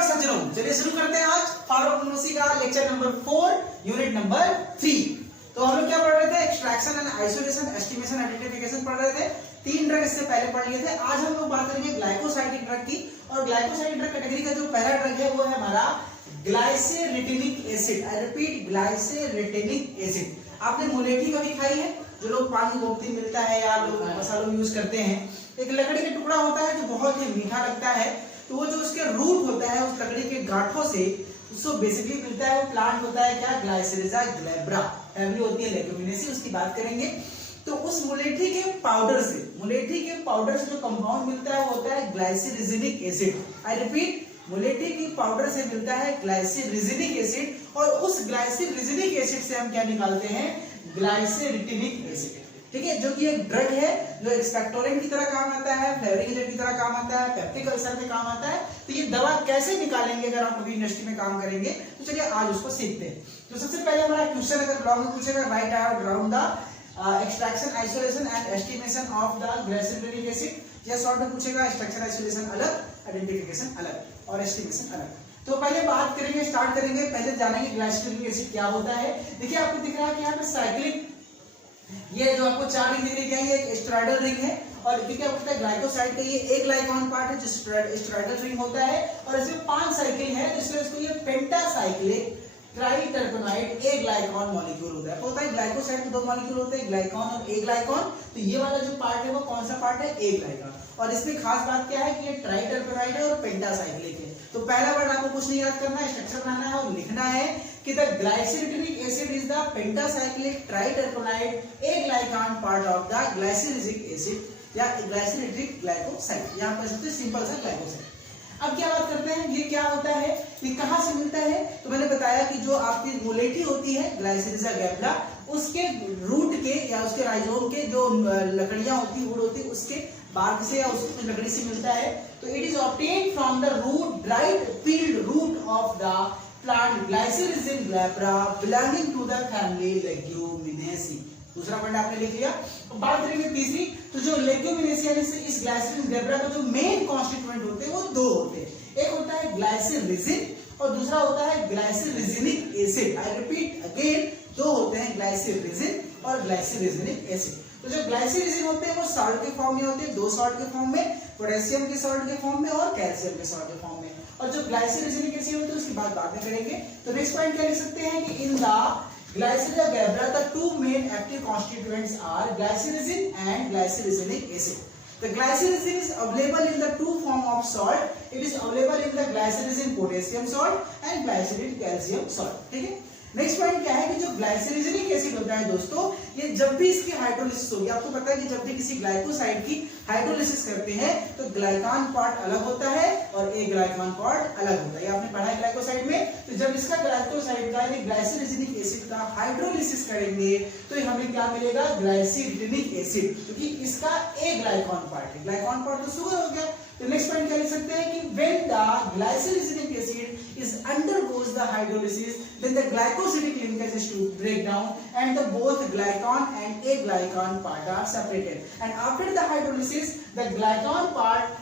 और सज्जनों, चलिए शुरू करते हैं आज फारूक यूनिवर्सिटी का लेक्चर नंबर 4 यूनिट नंबर 3। तो हम लोग क्या पढ़ रहे थे? Extraction and isolation, estimation, identification पढ़ रहे थे। 3 ड्रग इससे पहले पढ़ लिए थे। आज हम लोग बात करेंगे ग्लाइकोसाइडिक ड्रग की। और ग्लाइकोसाइडिक ड्रग कैटेगरी का जो पहला ड्रग है वो है हमारा glycyrrhetinic acid. I repeat, glycyrrhetinic acid. आपने मुलेठी कभी खाई है? जो लोग पानी गोमती मिलता है या लोग मसालों यूज करते हैं, एक लकड़ी का टुकड़ा होता है जो बहुत ही मीठा लगता है। तो वो जो उसके रूट होता है उस लकड़ी के गांठों से उसको बेसिकली मिलता है। वो प्लांट होता है क्या? ग्लाइसेरिया ग्लैब्रा फैमिली होती है लेग्यूमिनेसी, उसकी बात करेंगे। तो उस मुलेठी के पाउडर से जो कंपाउंड मिलता है वो होता है ग्लाइसेरिजिनिक एसिड। आई रिपीट, मुलेठी की पाउडर से मिलता है ग्लाइसेरिजिनिक एसिड। और उस ग्लाइसेरिजिनिक एसिड से हम क्या निकालते हैं? ग्लाइसेरेटिनिक एसिड। ठीक है, जो कि एक ड्रग है जो एक्सपेक्टोरेंट की तरह काम आता है, फ्लेवरिंग एजेंट की तरह काम आता है, पेप्टिक अल्सर में काम आता है। तो ये दवा कैसे निकालेंगे अगर आप कभी इंडस्ट्री में काम करेंगे? तो चलिए आज उसको सीखते हैं। तो सबसे पहले हमारा क्वेश्चन अगर ब्लॉग में पूछेगा, write down the extraction, isolation and estimation of the glycyrrhetinic acid. या शॉर्ट में पूछेगा एक्सट्रैक्शन आइसोलेशन अलग, आइडेंटिफिकेशन अलग और एस्टिमेशन अलग। तो पहले बात करेंगे, स्टार्ट करेंगे, पहले जानेंगे ग्लाइसेरेटिनिक एसिड क्या होता है। देखिए आपको दिख रहा है कि यहाँ पे साइक्लिक, ये जो आपको 4 रिंग दिख रही है, ये एक स्ट्राइडल रिंग है। और क्या होता है? ग्लाइकोसाइड का ये एक ग्लाइकॉन पार्ट है जो स्ट्राइडल रिंग होता है। और इसमें 5 साइकिल है, तो इसलिए इसको ये पेंटासाइक्लिक ट्राइटरपेनॉइड ए ग्लाइकॉन मॉलिक्यूल होता है। तो होता है ग्लाइकोसाइड के 2 मॉलिक्यूल होते हैं, ग्लाइकॉन और ए ग्लाइकॉन। तो ये वाला जो पार्ट है वो कौन सा पार्ट है? ए ग्लाइकॉन। और इसमें खास बात क्या है कि ये ट्राइटरपेनॉइड है और पेंटासाइक्लिक है। तो पहला वर्ड आपको कुछ नहीं याद करना है, स्ट्रक्चर बनाना है और लिखना है कि the glycyrrhetinic acid is the pentacyclic triterpenoid aglycone part of the glycyrrhizic acid या ग्लाइसेरेटिक ग्लाइकोसाइड। यहां पर सबसे सिंपल सा ग्लाइकोसाइड। अब क्या बात करते हैं, ये क्या होता है, ये कहां से मिलता है? तो मैंने बताया कि जो आपकी मुलेठी होती है ग्लाइसेरिया ग्लैब्रा, उसके रूट के या उसके राइजोम के जो लकड़ियां होती वुड होती उसके बार्क से या उसकी लकड़ी से मिलता है। तो it is obtained from the root, dried peeled root of the plant glycyrrhizin glabra belonging to the family leguminosae. दूसरा पॉइंट आपने लिख लिया। बात करेंगे तीसरी, तो जो लेग्यूमिनेसी यानी इस ग्लाइसेरिन ग्लैब्रा का जो मेन कॉन्स्टिट्यूएंट होते हैं वो 2 होते हैं। एक होता है ग्लाइसेरिजिन और दूसरा होता है ग्लाइसेरिजिनिक एसिड। आई रिपीट अगेन, 2 होते हैं, ग्लाइसेरिजिन और ग्लाइसेरिजिनिक एसिड। तो जो ग्लाइसेरिजिन होते हैं वो सॉल्ट के फॉर्म में होते हैं, 2 सॉल्ट के फॉर्म में, पोटेशियम के सॉल्ट के फॉर्म में और कैल्शियम के सॉल्ट के फॉर्म में। और जो ग्लाइसेरिजिनिक एसिड होते हैं उसकी बात बाद में करेंगे। तो नेक्स्ट पॉइंट क्या लिख सकते हैं कि in the Glyceria glabra, the 2 main active constituents are glycyrrhizin and glycyrrhizinic acid. The glycyrrhizin is available in the 2 form of salt. It is available in the glycyrrhizin potassium salt and glycerin calcium salt. ठीक है? Next point क्या है कि जो ग्लाइसेरिजिनिक acid होता है दोस्तों, ये जब भी इसकी हाइड्रोलिसिस होगी, आपको पता है कि जब भी किसी ग्लाइकोसाइड की हाइड्रोलिसिस करते हैं तो ग्लाइकॉन पार्ट अलग होता है और ए ग्लाइकॉन पार्ट अलग होता है। ये आपने पढ़ा है ग्लाइकोसाइड में। तो जब इसका ग्लाइकोसाइड का यानी ग्लाइसेरिजिनिक एसिड का हाइड्रोलिसिस करेंगे तो हमें क्या मिलेगा? ग्लाइसेरेटिनिक एसिड, क्योंकि इसका ए ग्लाइकॉन पार्ट है। ग्लाइकॉन पार्ट तो शुगर हो गया। तो नेक्स्ट पॉइंट क्या लिख सकते हैं कि when the glyceridinic acid is undergoes the hydrolysis, then the glycosidic linkage is to break down and the both glycon and a glycon part are separated. And after the hydrolysis, the glycon part,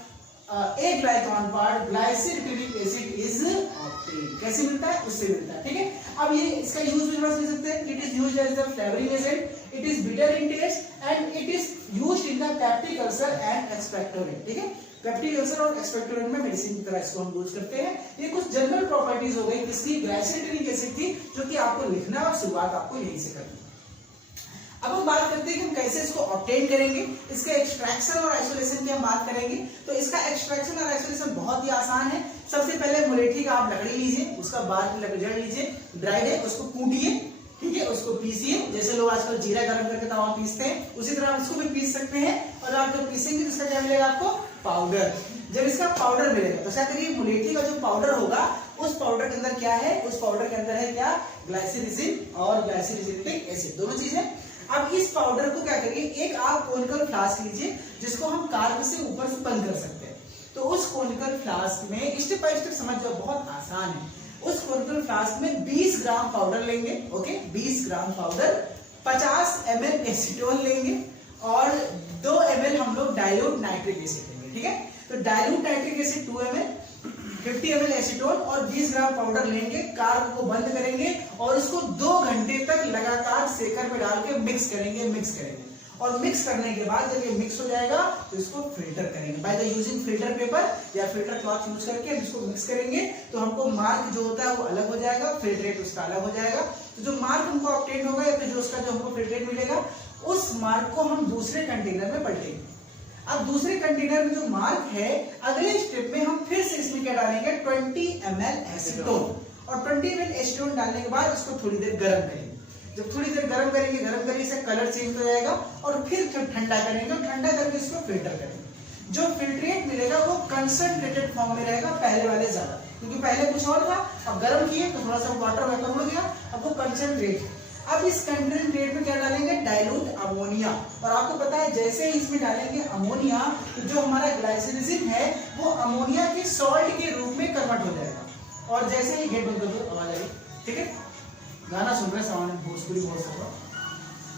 a glycon part, glyceridinic acid is obtained. कैसे मिलता है? उससे मिलता है। ठीक है, अब ये इसका यूज भी बस ले सकते हैं। It is used as the flavoring agent. It is bitter in taste and it is used in the peptic ulcer and expectorant. ठीक है, पेप्टिक अल्सर और एक्सपेक्टोरेंट में मेडिसिन की तरह इसको हम यूज करते हैं। ये कुछ जनरल प्रॉपर्टीज हो गई किसकी? ग्लाइसेरेटिनिक एसिड की, जो कि आपको लिखना और शुरुआत आपको यहीं से करनी है। अब हम बात करते हैं कि हम कैसे इसको ऑब्टेन करेंगे। इसके एक्सट्रैक्शन और आइसोलेशन की हम बात करेंगे। तो इसका एक्सट्रैक्शन और आइसोलेशन बहुत ही आसान है। सबसे पहले मुलेठी का आप लकड़ी लीजिए, उसका बार जड़ लीजिए, ड्राइड है, उसको कूटिए, ठीक है, उसको पीसिए। जैसे लोग आजकल जीरा गर्म करके तवा पीसते हैं, उसी तरह आप इसको भी पीस सकते हैं। और आप जब पीसेंगे तो इसका क्या मिलेगा आपको? पाउडर। जब इसका पाउडर मिलेगा तो क्या करिए, मुलेठी का जो पाउडर होगा उस पाउडर के अंदर क्या है? उस पाउडर के अंदर है क्या? ग्लाइसेरिजिन और ग्लाइसेरिजिनिक एसिड, दोनों चीजें। अब इस पाउडर को क्या करिए, एक आप कोनिकल फ्लास्क लीजिए जिसको हम कार्ब से ऊपर से बंद कर सकते हैं। तो उस कोनिकल फ्लास्क में स्टेप बाय स्टेप समझ जाओ, बहुत आसान है। उस कोनिकल फ्लास्क में 20 ग्राम पाउडर लेंगे, ओके, 20 ग्राम पाउडर, 50 ml एसीटोन लेंगे और 2 ml हम लोग डाइल्यूट नाइट्रिक एसिड लेंगे। ठीक है, तो dilute nitric acid 2 ml, 50 ml acetone और 20 ग्राम पाउडर लेंगे, कार्ब को बंद करेंगे और इसको 2 घंटे तक लगातार शेकर में डाल के मिक्स करेंगे और मिक्स करने के बाद जब ये मिक्स हो जाएगा तो इसको फिल्टर करेंगे by the using filter paper या फिल्टर क्लॉथ यूज करके इसको मिक्स करेंगे। तो हमको मार्क जो होता है वो अलग हो जाएगा, फिल्ट्रेट उसका अलग हो जाएगा। तो जो मार्क हमको ऑब्टेन होगा या फिर जो उसका जो हमको फिल्ट्रेट मिलेगा उस मार्क को हम दूसरे कंटेनर में पलटेंगे। अब दूसरे कंटेनर में जो मार्क है अगले स्टेप में हम फिर से इसमें क्या डालेंगे 20 ml एसीटोन और 20 ml एसीटोन डालने के बाद इसको थोड़ी देर गर्म करेंगे। जब थोड़ी देर गर्म करने से कलर चेंज हो जाएगा और फिर ठंडा करेंगे, ठंडा करके इसको फिल्टर करेंगे। जो फिल्ट्रेट मिलेगा वो कंसंट्रेटेड फॉर्म में रहेगा पहले वाले ज्यादा, क्योंकि पहले कुछ और था, अब गर्म किए तो थोड़ा सा वाटर वेपर हो गया, अब वो कंसंट्रेट। अब इस कंसंट्रेट में क्या डालेंगे डाइल्यूट अमोनिया और आपको पता है जैसे ही इसमें डालेंगे अमोनिया तो जो हमारा ग्लाइसिन है वो अमोनिया के सॉल्ट के रूप में कन्वर्ट हो जाएगा। और जैसे ही गेट बंद कर दो आवाज आई, ठीक है, गाना सुन रहे साउंड भोजपुरी बोल सकता,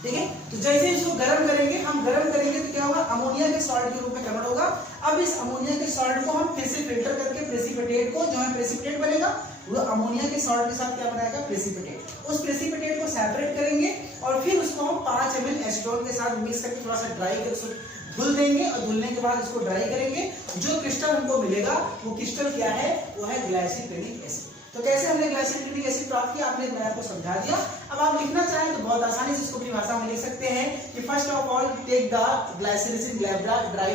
ठीक है। तो जैसे इसको गर्म करेंगे, हम गर्म करेंगे तो क्या होगा अमोनिया के सॉल्ट के रूप में कन्वर्ट होगा। अब इस अमोनिया के सॉल्ट को हम फिर से फिल्टर करके प्रेसिपिटेट को जो है प्रेसिपिटेट बनेगा वो अमोनिया के सॉल्ट के साथ क्या बनाएगा प्रेसिपिटेट। उस प्रेसिपिटेट को सेपरेट करेंगे और फिर उसको हम 5 ml एसीटोन के साथ मिक्स करके थोड़ा सा ड्राई करके उसको धुल देंगे और धुलने के बाद इसको ड्राई करेंगे। जो क्रिस्टल हमको मिलेगा वो क्रिस्टल क्या है, वो है ग्लाइसिन एसिड। तो कैसे हमने ग्लाइसिन एसिड प्राप्त किया आपने मैं आपको समझा दिया। अब आप लिखना चाहें तो बहुत आसानी से इसको अपनी भाषा में लिख सकते हैं कि first of all take the glycine glabra dry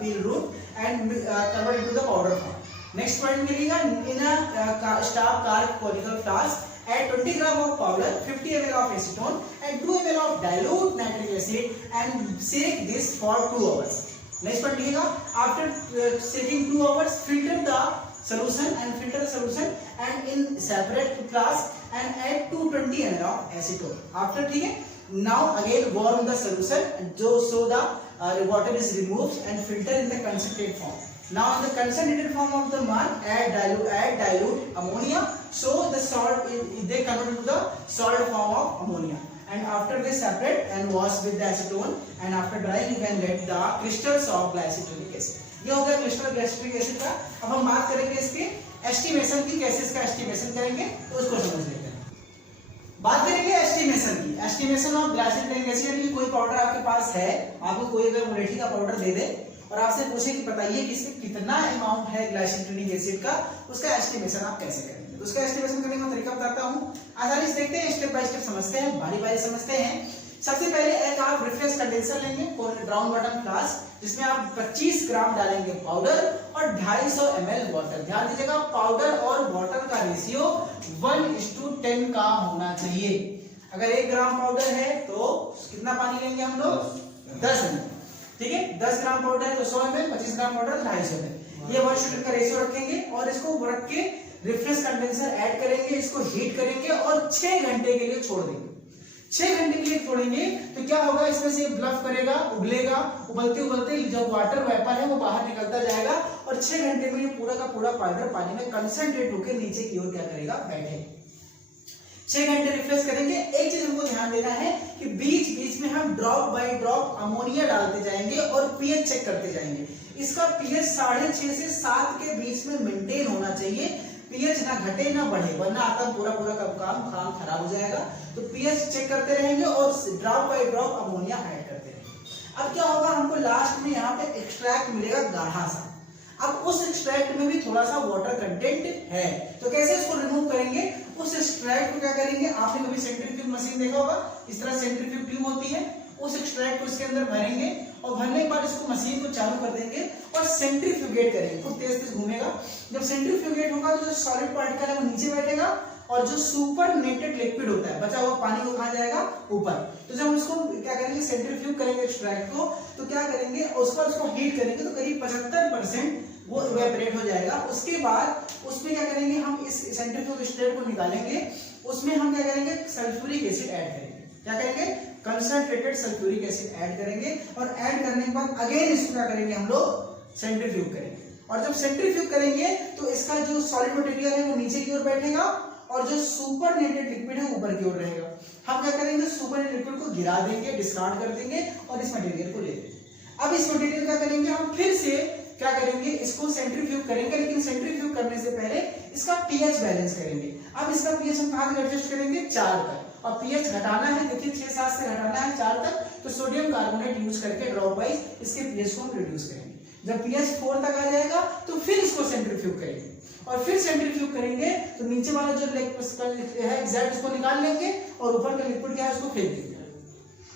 peel root and convert into the powder form. Next point मिलेगा in a stoppered conical add 20 gram of powder, 50 ml of acetone and 2 ml of dilute nitric acid and shake this for 2 hours. Next point लिखेगा after shaking 2 hours filter the solution and in separate flask and add 220 ml of acetone. After ठीक है, now again warm the solution so the water is removed and filter in the concentrated form. Now in the concentrated form of the mark add dilute ammonia so the salt they convert into the solid form of ammonia and after they separate and wash with the acetone and after drying you can get the crystals of glyceric acid. ये हो गया crystal ग्लाइसिक acid का। अब हम बात करेंगे इसके estimation की, कैसे इसका एस्टिमेशन करेंगे तो उसको समझ लेते हैं। बात करेंगे एस्टिमेशन की, एस्टिमेशन ऑफ ग्लाइसिक एसिड। कोई पाउडर आपके पास है, आपको कोई अगर मुलेठी का पाउडर दे दे और आपसे पूछे कि बताइए कि इसमें कितना अमाउंट है ग्लाइसिन एसिड का, उसका एस्टिमेशन आप कैसे करेंगे। तो उसका एस्टिमेशन करने का तरीका बताता हूं, आसानी से देखते हैं, स्टेप बाय स्टेप समझते हैं, बारी बारी समझते हैं। सबसे पहले एक आप रिफ्रेश कंडेंसर लेंगे ब्राउन बॉटम फ्लास्क जिसमें आप 25 ग्राम डालेंगे पाउडर और 250 ml वाटर। ध्यान दीजिएगा पाउडर और वाटर का रेशियो 1:10 का होना चाहिए। अगर 1 ग्राम पाउडर है तो कितना पानी लेंगे हम लोग 10 ml, ठीक है। 10 ग्राम पाउडर है तो 100 ml, 25 ग्राम पाउडर 250 ml, ये 1:10 का रेशियो रखेंगे और इसको रख के रिफ्रेश कंडेंसर ऐड करेंगे, इसको हीट करेंगे और 6 घंटे के लिए छोड़ देंगे। 6 घंटे के लिए छोड़ेंगे तो क्या होगा, इसमें से ब्लफ करेगा, उबलेगा, उबलते उबलते जो वाटर वेपर है वो बाहर निकलता जाएगा और 6 घंटे में ये पूरा का पूरा पाउडर पानी में कंसंट्रेट होकर नीचे की ओर क्या करेगा बैठेगा। 6 घंटे रिफ्रेश करेंगे। एक चीज हमको ध्यान देना है कि बीच बीच में हम ड्रॉप बाय ड्रॉप अमोनिया डालते जाएंगे और पीएच चेक करते जाएंगे। इसका पीएच 6.5 से 7 के बीच में मेंटेन होना चाहिए, पीएच ना घटे ना बढ़े वरना आपका पूरा का काम खराब हो जाएगा। तो पीएच चेक करते रहेंगे और drop by drop ammonia add करते रहेंगे। अब क्या होगा, हमको लास्ट में यहाँ पे एक्सट्रैक्ट मिलेगा गाढ़ा सा। अब उस एक्सट्रैक्ट में भी थोड़ा सा वाटर कंटेंट है, तो कैसे इसको रिमूव करेंगे, उस एक्सट्रैक्ट को क्या करेंगे, आपने कभी सेंट्रीफ्यूज मशीन देखा होगा, इस तरह सेंट्रीफ्यूज ट्यूब होती है, उस एक्सट्रैक्ट को इसके अंदर भरेंगे और भरने के बाद इसको मशीन को चालू कर देंगे और सेंट्रीफ्यूगेट करेंगे, खूब तेज तेज घूमेगा। जब सेंट्रीफ्यूगेट होगा तो जो सॉलिड पार्टिकल है वो नीचे बैठेगा और जो सुपरनेटेड लिक्विड होता है बचा हुआ पानी को कहां जाएगा ऊपर। तो जब हम इसको क्या करेंगे सेंट्रीफ्यूग करेंगे एक्सट्रैक्ट को तो क्या करेंगे उसको हीट करेंगे तो करीब 75% वो इवेपोरेट हो जाएगा। उसके बाद उसमें क्या करेंगे, हम इस सेंट्रीफ्यूग स्टेट को निकालेंगे, उसमें हम क्या करेंगे सल्फ्यूरिक एसिड ऐड करेंगे। क्या करेंगे, कंसंट्रेटेड सल्फ्यूरिक एसिड ऐड करेंगे और ऐड करने के बाद अगेन इसको क्या करेंगे, हम लोग सेंट्रीफ्यूग करेंगे। और जब सेंट्रीफ्यूग करेंगे तो इसका जो सॉलिड मटेरियल है वो नीचे की ओर बैठेगा और जो सुपरनेटेड लिक्विड है ऊपर की ओर रहेगा। हम क्या करेंगे, सुपरनेटेड लिक्विड को गिरा देंगे, डिस्कार्ड कर देंगे और इस मटेरियल को ले लेंगे। अब इस मटेरियल का करेंगे हम फिर से क्या करेंगे, इसको सेंट्रीफ्यूज करेंगे, लेकिन सेंट्रीफ्यूज करने से पहले इसका पीएच बैलेंस करेंगे। अब इसका पीएच हम कहां तक एडजस्ट करेंगे, 4 तक, और पीएच घटाना है, देखिए 6-7 से घटाना है 4 तक, तो सोडियम कार्बोनेट यूज करके ड्रॉप वाइज इसके पीएच को हम रिड्यूस करेंगे। जब पीएच 4 तक आ जाएगा तो फिर इसको सेंट्रीफ्यूज करेंगे, और फिर सेंट्रीफ्यूज करेंगे तो नीचे वाला जो है एग्जैक्ट उसको निकाल लेंगे और ऊपर का लिक्विड क्या है उसको फेंक देंगे।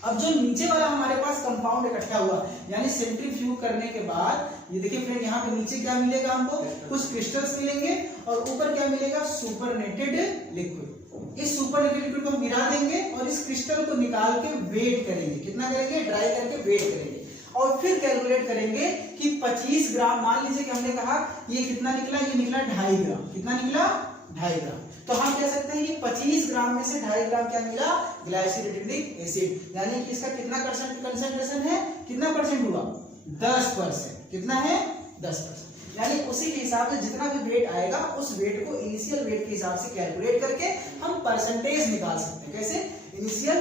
अब जो नीचे वाला हमारे पास कंपाउंड इकट्ठा हुआ, यानी सेंट्रीफ्यूज करने के बाद ये देखिए फ्रेंड, यहाँ पे नीचे क्या मिलेगा हमको, कुछ क्रिस्टल्स मिलेंगे, और ऊपर क्या मिलेगा, सुपरनेटेड लिक्विड। इस सुपरनेटेड लिक्विड को हम गिरा देंगे और इस क्रिस्टल को निकाल के वेट करेंगे, कितना करेंगे, ड्राई करके वेट करेंगे, और फिर कैलकुलेट करेंगे कि 25 ग्राम, मान लीजिए कि हमने कहा ये कितना निकला, ये निकला 2.5 ग्राम, कितना निकला, 2.5 ग्राम, तो हम कह सकते हैं कि 25 ग्राम में से 2.5 ग्राम क्या मिला, ग्लाइसिडिक एसिड, यानी कि इसका कितना कंसंट्रेशन है, कितना परसेंट हुआ, 10%, कितना है, 10%, यानी उसी के हिसाब से जितना भी वेट आएगा उस वेट को इनिशियल वेट के हिसाब से कैलकुलेट करके हम परसेंटेज निकाल सकते हैं। कैसे, initial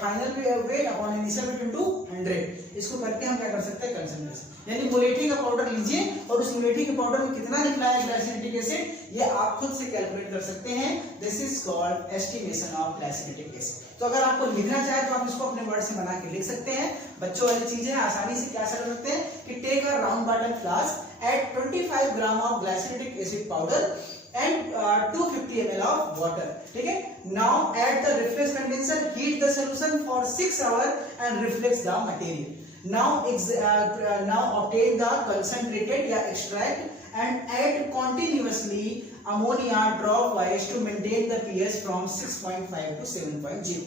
final weight upon initial weight into 100, इसको करके हम क्या कर सकते हैं, कंसंट्रेशन, यानी मुलेठी का पाउडर लीजिए और उस मुलेठी के पाउडर में कितना निकला है ग्लाइसिडिक एसिड, ये आप खुद से कैलकुलेट कर सकते हैं। This is called estimation of glycidic acid. तो अगर आपको लिखना चाहे तो आप इसको अपने वर्ड से बना के लिख सकते हैं, बच्चों वाली चीजें आसानी से क्या कर सकते हैं कि take a round bottle flask, add 25 gram of glycidic acid powder and 250 ml of water, ठीक है। Now add the reflex condenser, heat the solution for 6 hours and reflex the material. Now obtain the concentrated या extract and add continuously ammonia drop wise to maintain the pH from 6.5 to 7.0,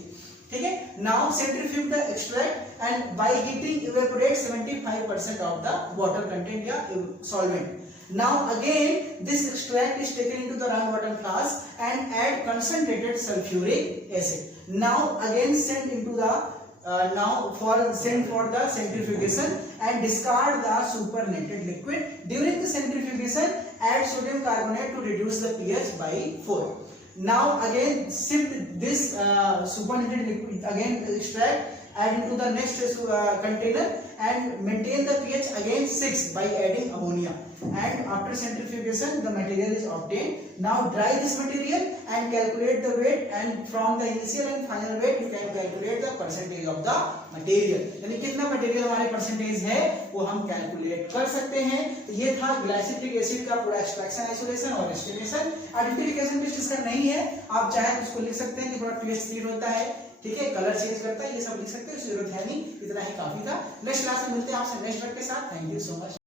ठीक है। Now centrifuge the extract and by heating evaporate 75% of the water content या solvent. Now again this extract is taken into the round bottle flask and add concentrated sulfuric acid. Now again send into the send for the centrifugation and discard the supernated liquid. During the centrifugation add sodium carbonate to reduce the pH by 4. Now again shift this supernated liquid, again extract, add into the next container and maintain the pH again 6 by adding ammonia, and after centrifugation the material is obtained. Now dry this material and calculate the weight, and from the initial and final weight you can calculate the percentage of the material, यानी कितना material हमारे percentage है वो हम calculate कर सकते हैं। तो ये था ग्लाइसिडिक एसिड का पूरा एक्सट्रैक्शन, आइसोलेशन और एस्टिमेशन। आइडेंटिफिकेशन टेस्ट इसका नहीं है, आप चाहे तो उसको लिख सकते हैं कि थोड़ा पीएच 3 होता है, ठीक है, कलर चेंज करता है, ये सब लिख सकते हैं, जरूरत है नहीं, इतना ही काफी था। नेक्स्ट क्लास में मिलते हैं आपसे नेक्स्ट वर्ड के साथ। Thank you so much.